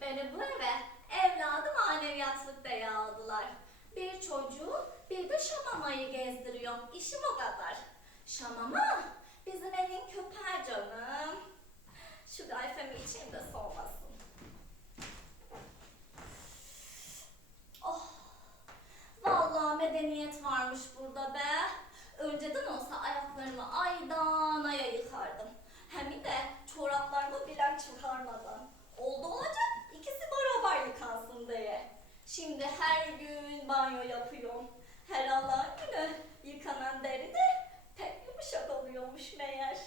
beni bu eve evladı maneviyatlık diye. Bir çocuğu bir de şamamayı gezdiriyor. İşim o kadar. Şamama bizim evin köpeği canım. Şu gayfemi içeyim de soğumasın. Oh, vallahi medeniyet varmış burada be. Önceden olsa ayaklarımı aydan aya yıkardım. Hem de bilen çıkarmadan. Oldu olacak ikisi beraber yıkansın diye. Şimdi her gün banyo yapıyorum. Her Allah'ın günü yıkanan deri de pek yumuşak oluyormuş meğer.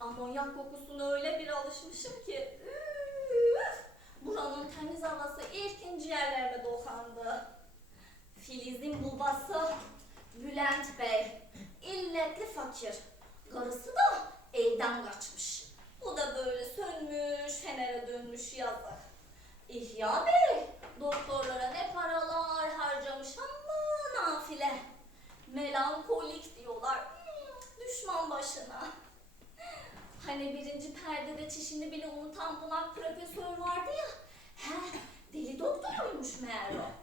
Amonyak kokusuna öyle bir alışmışım ki. üf! buranın temiz havası ilk ciğerlerime dokandı. Filiz'in babası Bülent Bey. illetli fakir. Karısı da evden kaçmış. Bu da böyle sönmüş, fenere dönmüş yazık. İhya Bey, doktorlara ne paralar harcamış ama nafile. Melankolik diyorlar. Hmm, düşman başına. Hani birinci perdede çişini bile unutan bunak profesör vardı ya. He, deli doktoruymuş meğer o.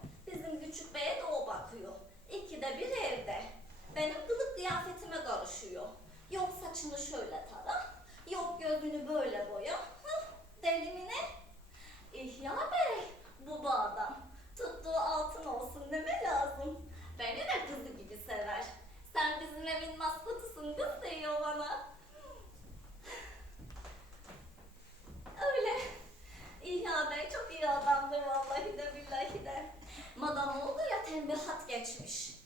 Evin maskotusun kız diyor bana. Öyle. İhya Bey çok iyi adamdır vallahi de billahi de. Madam oldu ya tembihat geçmiş.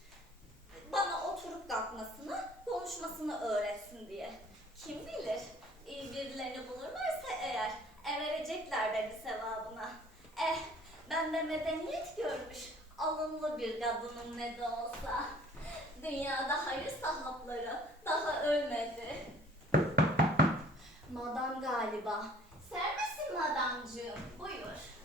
Bana oturup kalkmasını, konuşmasını öğretsin diye. Kim bilir, iyi birilerini bulurlarsa eğer, verecekler beni sevabına. Eh, ben de medeniyet görmüş, alımlı bir kadınım ne de olsa. Dünyada hayır sahapları daha ölmedi. Madam galiba. Sermesin madamcığım, buyur.